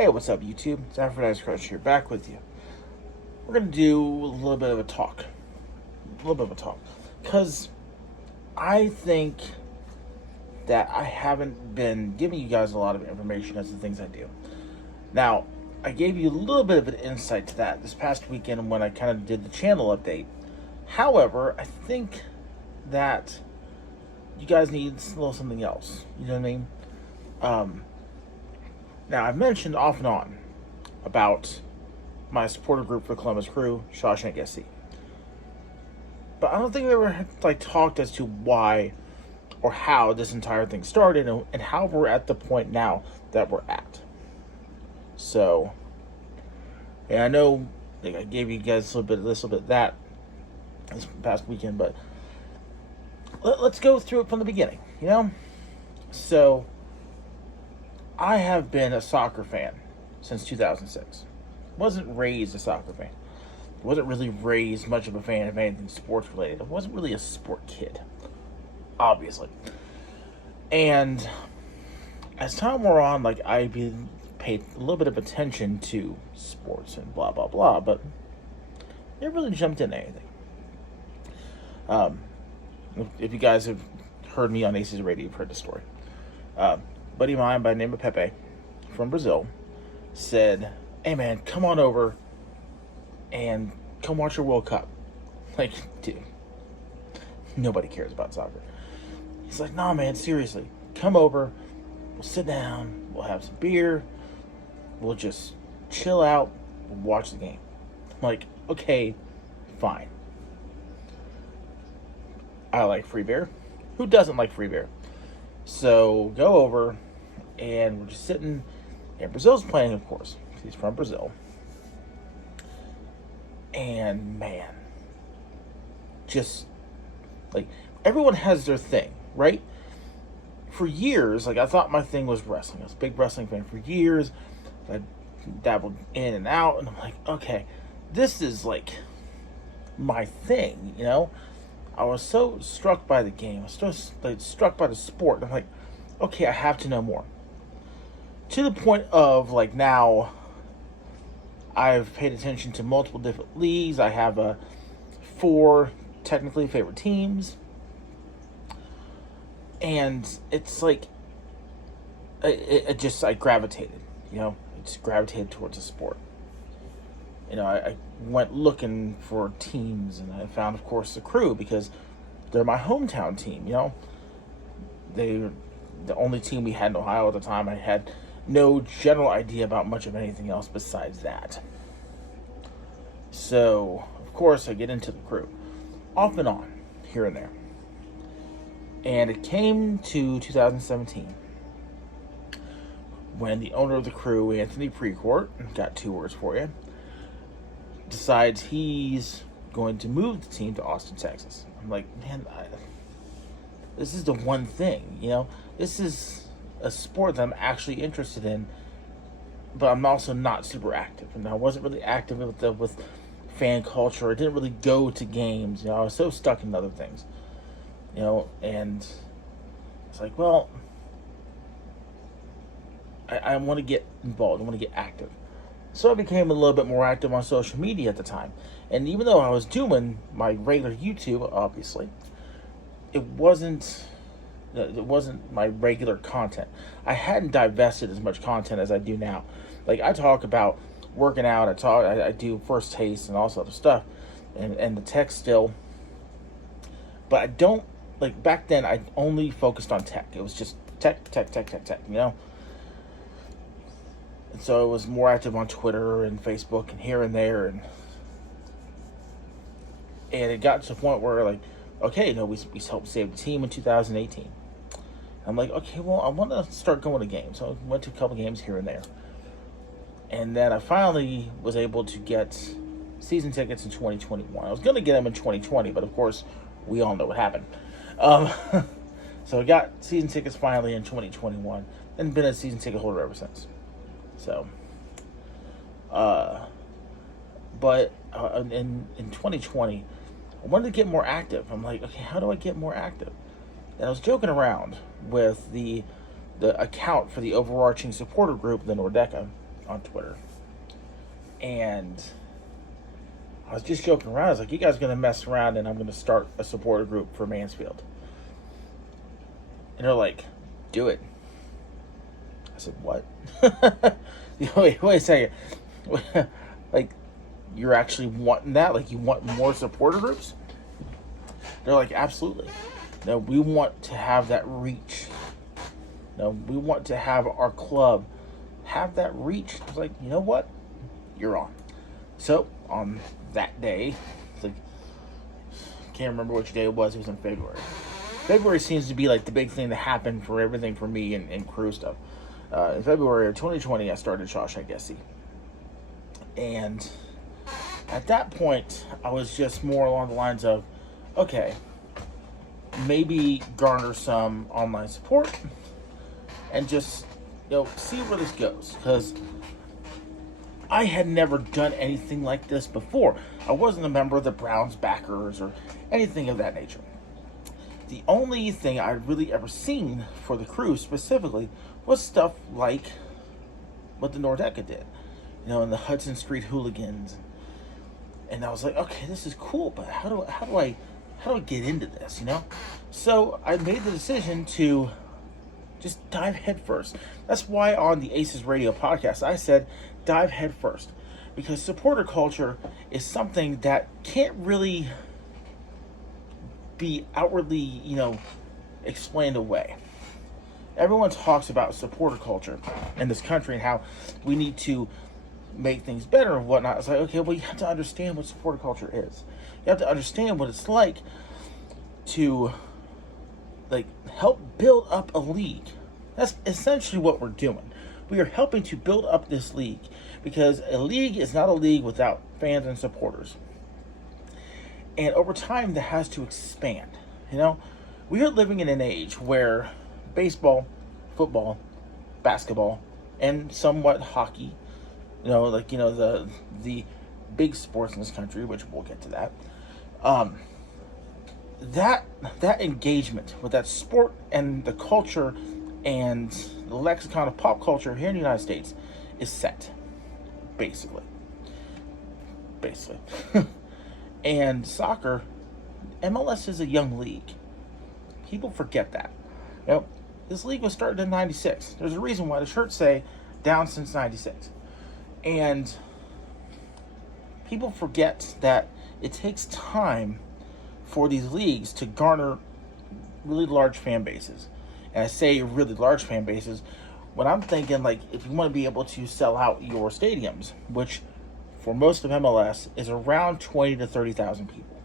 Hey, what's up, YouTube? It's Advertise Crush here, back with you. We're going to do a little bit of a talk. Because I think that I haven't been giving you guys a lot of information as the things I do. Now, I gave you a little bit of an insight to that this past weekend when I kind of did the channel update. However, I think that you guys need a little something else. You know what I mean? Now, I've mentioned off and on about my supporter group for Columbus Crew, Shawshank SC. But I don't think we ever talked as to why or how this entire thing started and how we're at the point now that we're at. So, yeah, I know I gave you guys a little bit of this, a little bit of that this past weekend, but let's go through it from the beginning, you know? So, I have been a soccer fan since 2006. Wasn't raised a soccer fan. Wasn't really raised much of a fan of anything sports related. I wasn't really a sport kid, obviously. And as time wore on, I paid a little bit of attention to sports and blah blah blah, but never really jumped into anything. If you guys have heard me on Aces Radio, you've heard the story. Buddy of mine by the name of Pepe from Brazil said, "Hey man, come on over and come watch your World Cup." Dude, nobody cares about soccer. He's like, "Nah man, seriously, come over, we'll sit down, we'll have some beer, we'll just chill out, we'll watch the game." I'm like, okay, fine. I like free beer. Who doesn't like free beer? So go over, and we're just sitting, and Brazil's playing, of course. He's from Brazil. And man, just everyone has their thing, right? For years, I thought my thing was wrestling. I was a big wrestling fan for years. I dabbled in and out, and I'm like, okay, this is my thing, you know? I was so struck by the game. I was so struck by the sport. I'm like, okay, I have to know more. To the point of now, I've paid attention to multiple different leagues. I have 4 technically favorite teams, and it's I gravitated. You know, I just gravitated towards the sport. You know, I went looking for teams, and I found, of course, the Crew, because they're my hometown team, you know. They're the only team we had in Ohio at the time. I had no general idea about much of anything else besides that. So, of course, I get into the Crew. Off and on, here and there. And it came to 2017, when the owner of the Crew, Anthony Precourt, got 2 words for you, decides he's going to move the team to Austin, Texas. I'm like, man, this is the one thing, you know? This is a sport that I'm actually interested in, but I'm also not super active. And I wasn't really active with fan culture. I didn't really go to games. You know, I was so stuck in other things, you know? And it's like, well, I want to get involved. I want to get active. So I became a little bit more active on social media at the time. And even though I was doing my regular YouTube, obviously, it wasn't my regular content. I hadn't divested as much content as I do now. I talk about working out, I do first taste and all this other stuff, and the tech still. But I don't, back then, I only focused on tech. It was just tech, you know? And so I was more active on Twitter and Facebook and here and there, and it got to the point where okay, no, we helped save the team in 2018. I'm like, okay, well, I want to start going to games. So I went to a couple games here and there, and then I finally was able to get season tickets in 2021. I was going to get them in 2020, but of course, we all know what happened. So I got season tickets finally in 2021, and been a season ticket holder ever since. So, but in 2020, I wanted to get more active. I'm like, okay, how do I get more active? And I was joking around with the account for the overarching supporter group, the Nordeca, on Twitter. And I was just joking around. I was like, you guys are going to mess around and I'm going to start a supporter group for Mansfield. And they're like, do it. I said, what? Wait a second. Like, you're actually wanting that? Like, you want more supporter groups? They're like, absolutely. No, we want to have that reach. No, we want to have our club have that reach. I was like, you know what? You're on. So, on that day, like, can't remember which day it was in February. February seems to be like the big thing that happened for everything for me and crew stuff. In February of 2020, I started Shawshank SC. And at that point, I was just more along the lines of, okay, maybe garner some online support and just, see where this goes. Because I had never done anything like this before. I wasn't a member of the Browns backers or anything of that nature. The only thing I'd really ever seen for the crew specifically was stuff like what the Nordeca did, and the Hudson Street Hooligans. And I was like, okay, this is cool, but how do I get into this, So I made the decision to just dive head first. That's why on the Aces Radio podcast, I said dive head first. Because supporter culture is something that can't really be outwardly, explained away. Everyone talks about supporter culture in this country and how we need to make things better and whatnot. It's like, okay, well, you have to understand what supporter culture is. You have to understand what it's like to, help build up a league. That's essentially what we're doing. We are helping to build up this league because a league is not a league without fans and supporters. And over time, that has to expand. We are living in an age where baseball, football, basketball, and somewhat hockey, the big sports in this country, which we'll get to that. That engagement with that sport and the culture and the lexicon of pop culture here in the United States is set, basically. And soccer, MLS is a young league. People forget that. This league was started in '96. There's a reason why the shirts say down since '96. And people forget that it takes time for these leagues to garner really large fan bases. And I say really large fan bases when I'm thinking, if you want to be able to sell out your stadiums, which for most of MLS is around 20 to 30,000 people.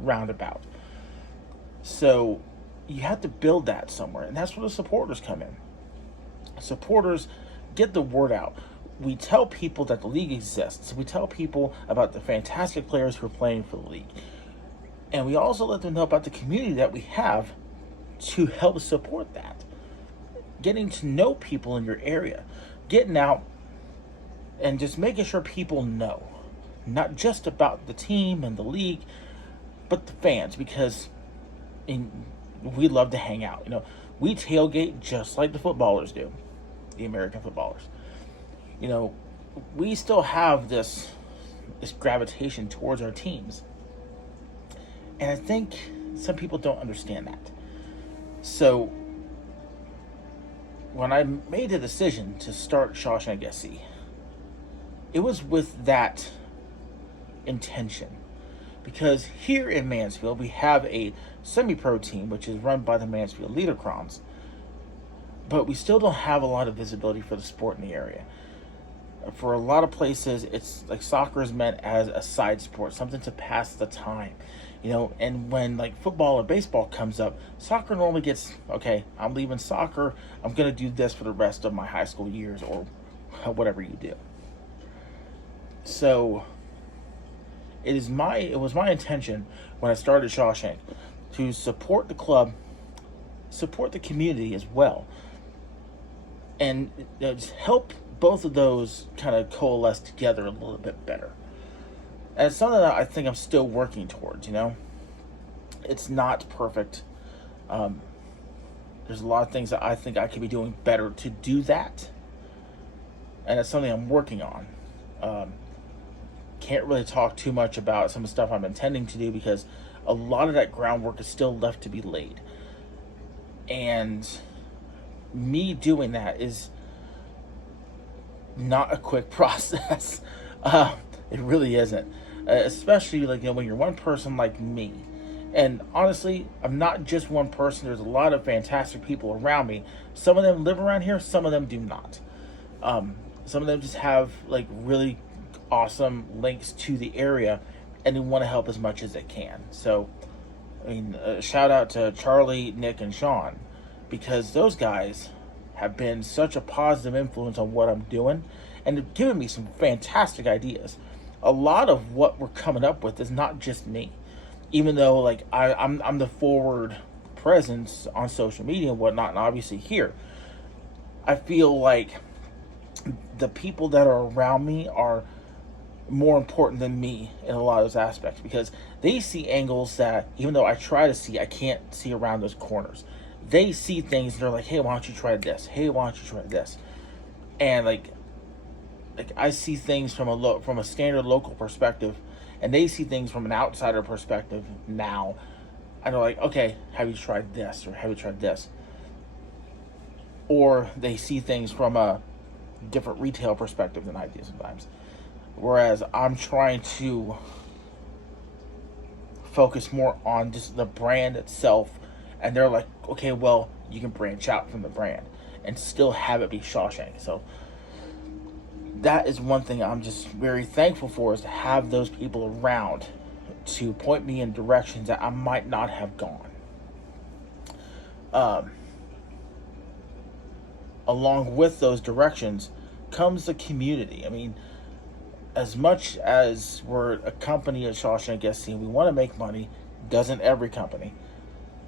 Roundabout. So you have to build that somewhere, and that's where the supporters come in. Supporters get the word out. We tell people that the league exists. We tell people about the fantastic players who are playing for the league. And we also let them know about the community that we have to help support that. Getting to know people in your area. Getting out and just making sure people know. Not just about the team and the league, but the fans. Because we love to hang out. We tailgate just like the footballers do. The American footballers. We still have this gravitation towards our teams. And I think some people don't understand that. So, when I made the decision to start Shawshank SC, it was with that intention. Because here in Mansfield, we have a semi-pro team, which is run by the Mansfield Liederkrans. But we still don't have a lot of visibility for the sport in the area. For a lot of places, it's like soccer is meant as a side sport, something to pass the time. And when football or baseball comes up, soccer normally gets, okay, I'm leaving soccer, I'm going to do this for the rest of my high school years or whatever you do. So it was my intention when I started Shawshank to support the club, support the community as well, and just help both of those kind of coalesce together a little bit better. And it's something that I think I'm still working towards, It's not perfect. There's a lot of things that I think I could be doing better to do that. and it's something I'm working on. Um, can't really talk too much about some of the stuff I'm intending to do because a lot of that groundwork is still left to be laid. And me doing that is not a quick process. It really isn't. Especially like when you're one person like me. And honestly, I'm not just one person. There's a lot of fantastic people around me. Some of them live around here. Some of them do not. Some of them just have like really awesome links to the area, and they want to help as much as they can. So, I mean, shout out to Charlie, Nick, and Sean, because those guys have been such a positive influence on what I'm doing, and have given me some fantastic ideas. A lot of what we're coming up with is not just me, even though like I'm the forward presence on social media and whatnot, and obviously here, I feel like the people that are around me are more important than me in a lot of those aspects, because they see angles that even though I try to see, I can't see around those corners. They see things and they're like, hey, why don't you try this? Hey, why don't you try this? And like I see things from a standard local perspective, and they see things from an outsider perspective now. And they're like, okay, have you tried this, or have you tried this? Or they see things from a different retail perspective than I do sometimes. Whereas I'm trying to focus more on just the brand itself. And they're like, okay, well, you can branch out from the brand and still have it be Shawshank. So that is one thing I'm just very thankful for, is to have those people around to point me in directions that I might not have gone. Along with those directions comes the community. I mean, as much as we're a company at Shawshank SC, we want to make money, doesn't every company.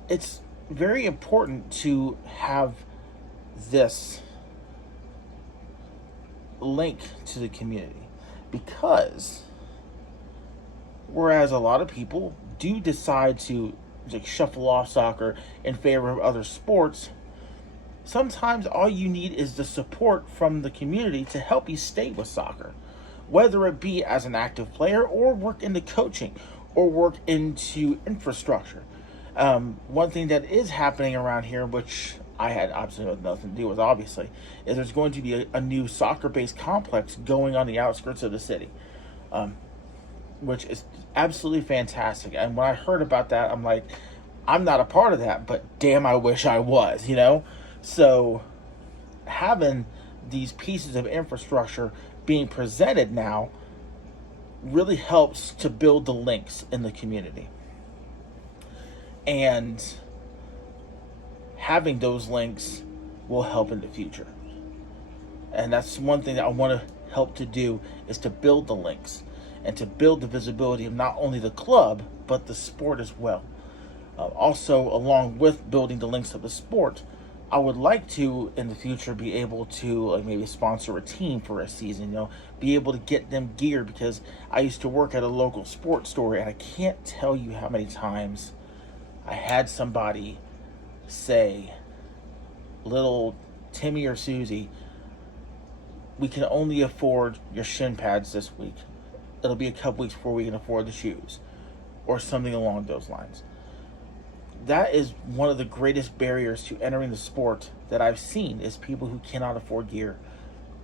It's very important to have this link to the community, because whereas a lot of people do decide to like shuffle off soccer in favor of other sports, sometimes all you need is the support from the community to help you stay with soccer, whether it be as an active player or work into coaching or work into infrastructure. One thing that is happening around here, which I had absolutely nothing to do with, obviously, is there's going to be a new soccer-based complex going on the outskirts of the city, which is absolutely fantastic. And when I heard about that, I'm like, I'm not a part of that, but damn, I wish I was, you know? So having these pieces of infrastructure being presented now really helps to build the links in the community. And having those links will help in the future. And that's one thing that I want to help to do, is to build the links and to build the visibility of not only the club, but the sport as well. Also, along with building the links of the sport, I would like to, in the future, be able to like maybe sponsor a team for a season, be able to get them gear, because I used to work at a local sports store, and I can't tell you how many times I had somebody say, little Timmy or Susie, we can only afford your shin pads this week. It'll be a couple weeks before we can afford the shoes, or something along those lines. That is one of the greatest barriers to entering the sport that I've seen, is people who cannot afford gear.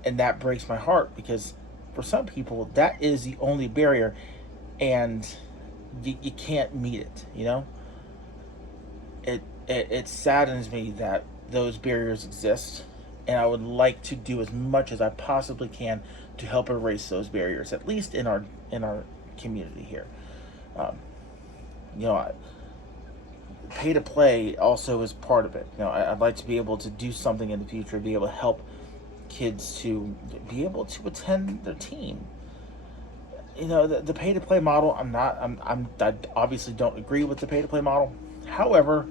And that breaks my heart, because for some people, that is the only barrier, and you can't meet it, It saddens me that those barriers exist, and I would like to do as much as I possibly can to help erase those barriers, at least in our community here. Pay to play also is part of it. I'd like to be able to do something in the future, be able to help kids to be able to attend their team. The pay to play model, I obviously don't agree with the pay to play model. However,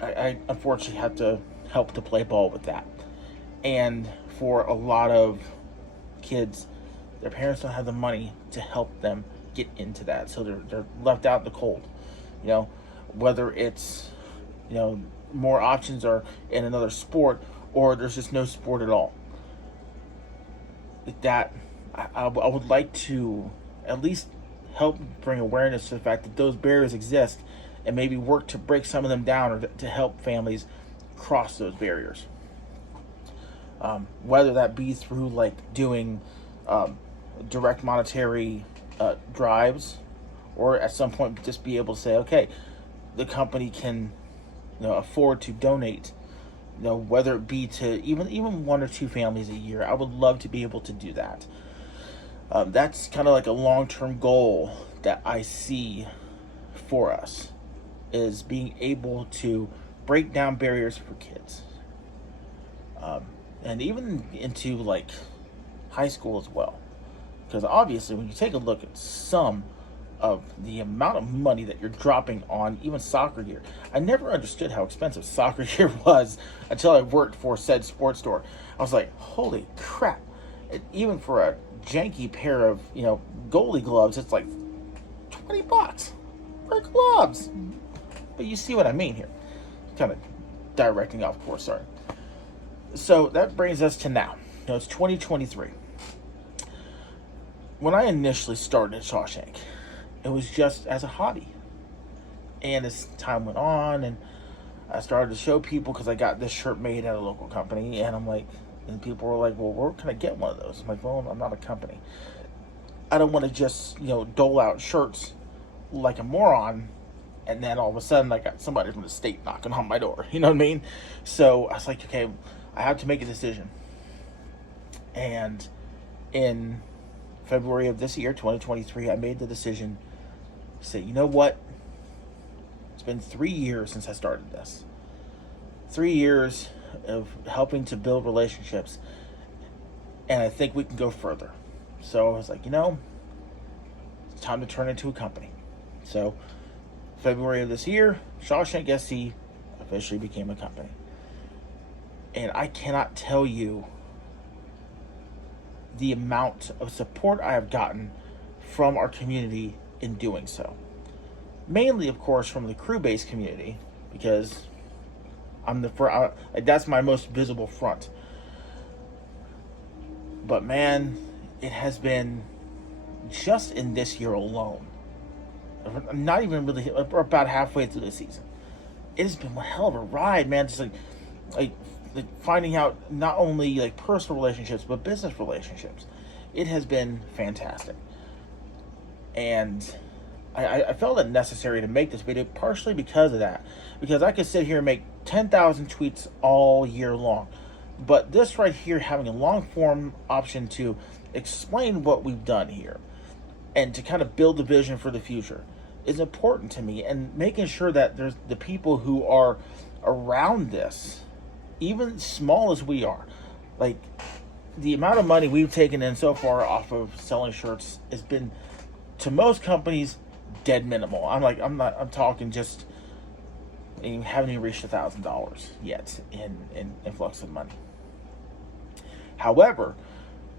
I unfortunately have to help to play ball with that. And for a lot of kids, their parents don't have the money to help them get into that, so they're left out in the cold. Whether it's more options are in another sport, or there's just no sport at all. that I would like to at least help bring awareness to the fact that those barriers exist, and maybe work to break some of them down, or to help families cross those barriers. Whether that be through like doing direct monetary drives, or at some point just be able to say, okay, the company can, afford to donate, whether it be to even one or two families a year. I would love to be able to do that. That's kind of like a long-term goal that I see for us, is being able to break down barriers for kids, and even into like high school as well. Because obviously, when you take a look at some of the amount of money that you're dropping on even soccer gear, I never understood how expensive soccer gear was until I worked for said sports store. I was like, holy crap. Even for a janky pair of, goalie gloves, it's like $20 for gloves. But you see what I mean here. Kind of directing off course, sorry. So that brings us to now. It's 2023. When I initially started at Shawshank, it was just as a hobby. And as time went on, and I started to show people, because I got this shirt made at a local company, and I'm like, and people were like, well, where can I get one of those? I'm like, well, I'm not a company. I don't want to just, dole out shirts like a moron, and then all of a sudden I got somebody from the state knocking on my door. You know what I mean? So I was like, okay, I have to make a decision. And in February of this year, 2023, I made the decision to say, you know what? It's been 3 years since I started this. 3 years of helping to build relationships, and I think we can go further. So I was like, it's time to turn into a company. So February of this year, Shawshank SC officially became a company. And I cannot tell you the amount of support I have gotten from our community in doing so. Mainly, of course, from the crew-based community, because that's my most visible front. But man, it has been, just in this year alone, not even really, about halfway through the season, it has been a hell of a ride, man. Just like finding out not only like personal relationships but business relationships. It has been fantastic, and I felt it necessary to make this video, partially because of that. Because I could sit here and make 10,000 tweets all year long, but this right here, having a long form option to explain what we've done here and to kind of build the vision for the future, is important to me. And making sure that there's the people who are around this, even small as we are, like the amount of money we've taken in so far off of selling shirts has been, to most companies, dead minimal. I'm talking just, haven't even reached $1,000 yet in influx of money. However,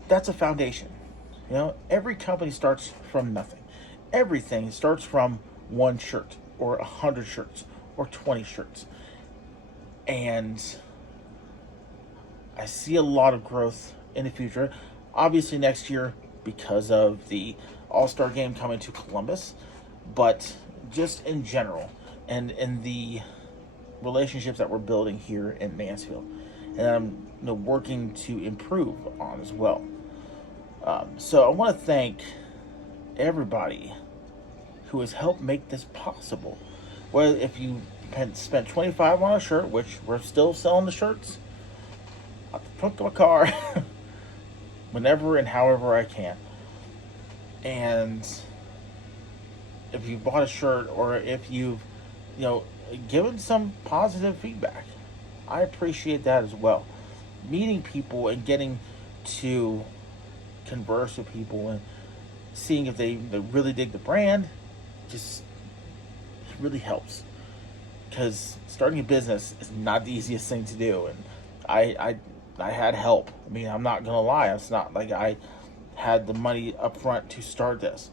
that's a foundation. Every company starts from nothing. Everything starts from one shirt, or 100 shirts, or 20 shirts. And I see a lot of growth in the future. Obviously next year, because of the All-Star game coming to Columbus, but just in general, and in the relationships that we're building here in Mansfield, and I'm working to improve on as well. So I want to thank everybody who has helped make this possible. Whether if you spent $25 on a shirt, which we're still selling the shirts out the trunk of a car, whenever and however I can. And if you bought a shirt, or if you've, given some positive feedback, I appreciate that as well. Meeting people and getting to converse with people and seeing if they really dig the brand, just really helps. Because starting a business is not the easiest thing to do, and I had help. I'm not gonna lie. It's not like I had the money up front to start this.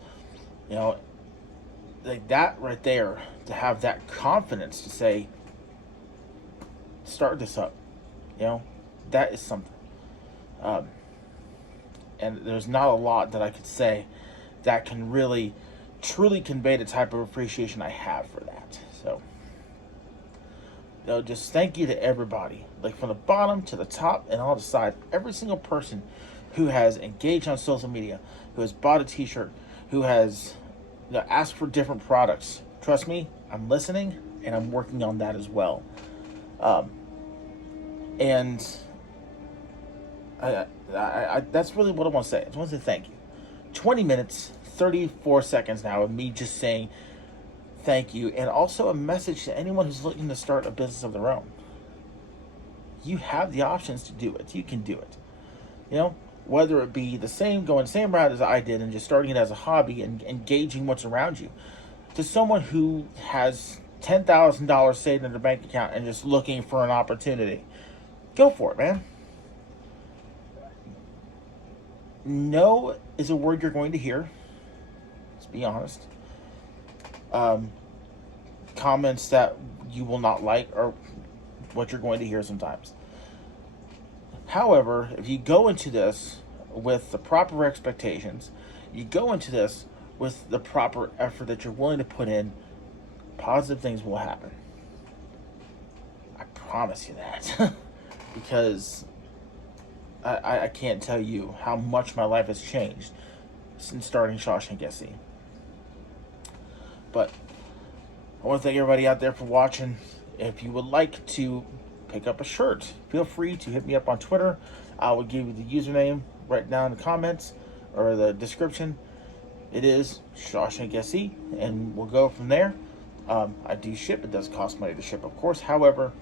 Like that right there, to have that confidence to say, start this up, that is something. And there's not a lot that I could say that can really, truly convey the type of appreciation I have for that. So, just thank you to everybody, like from the bottom to the top and all the sides. Every single person who has engaged on social media, who has bought a T-shirt, who has asked for different products. Trust me, I'm listening and I'm working on that as well. And I that's really what I want to say. I just want to say thank you. 20 minutes, 34 seconds now of me just saying thank you, and also a message to anyone who's looking to start a business of their own. You have the options to do it. You can do it. Whether it be going the same route as I did and just starting it as a hobby and engaging what's around you, to someone who has $10,000 saved in their bank account and just looking for an opportunity. Go for it, man. No is a word you're going to hear. Let's be honest. Comments that you will not like are what you're going to hear sometimes. However, if you go into this with the proper expectations, you go into this with the proper effort that you're willing to put in, positive things will happen. I promise you that. Because I can't tell you how much my life has changed since starting Shawshank SC. But I want to thank everybody out there for watching. If you would like to pick up a shirt, feel free to hit me up on Twitter. I will give you the username right down in the comments or the description. It is Shawshank SC, and we'll go from there. I do ship. It does cost money to ship, of course. However,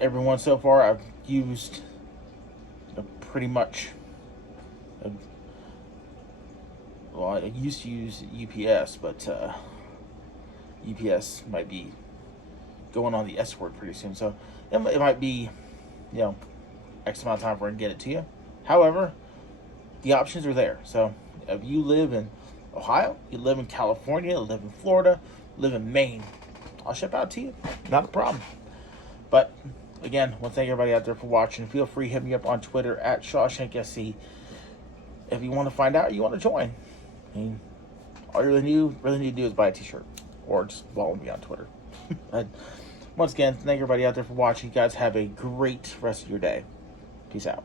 everyone so far I've used pretty much. Well, I used to use UPS, but UPS might be going on the S word pretty soon. So it might be, X amount of time for I can get it to you. However, the options are there. So if you live in Ohio, you live in California, you live in Florida, live in Maine, I'll ship out to you. Not a problem. But again, I want to thank everybody out there for watching. Feel free to hit me up on Twitter at Shawshank SC. If you want to find out, you want to join. All you really need to do is buy a T-shirt or just follow me on Twitter. Once again, thank everybody out there for watching. You guys have a great rest of your day. Peace out.